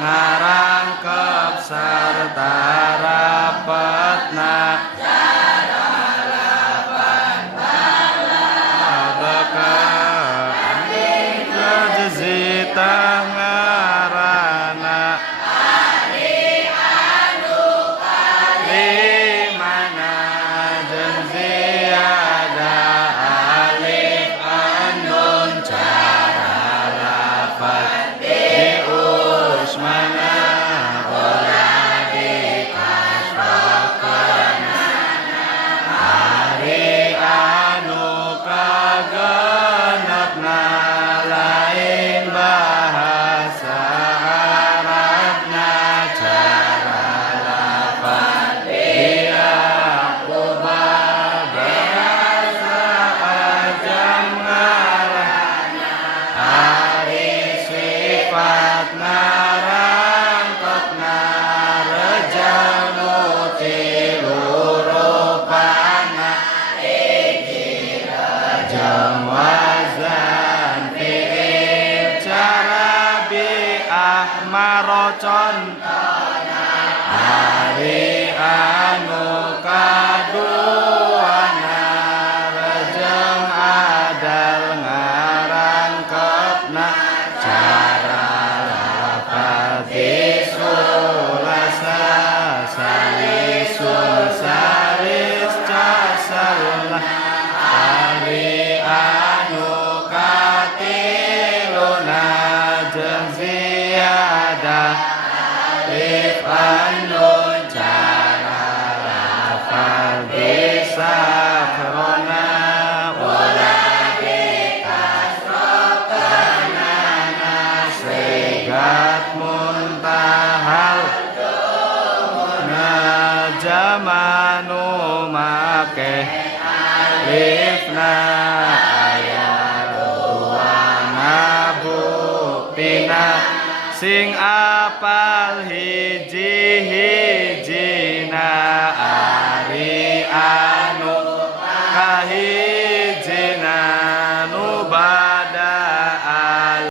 ngarangkep sarta rapetna jezita ngarana limana jeung ziada alif andun cara lafaz diurus mana ora dikasrokeun hari anu kagenepna lain bahasa Arabna cara lafaz dia kubah bahasa ajam ngarana hari sifat narangkepna rejamu tilu rupana jam wazan fi'il cara bi ahmarocon hari anu kaduana rejeng adal ngarangkepna cara lafaz sulasa salisun salis casalah hari anu katiluna jeung ziyadah alif andun cara lafaz bisakrona ora dikasrokeunana segat muntahal najamanu make alifna aya tuana buktina sing apal hiji-hijina ari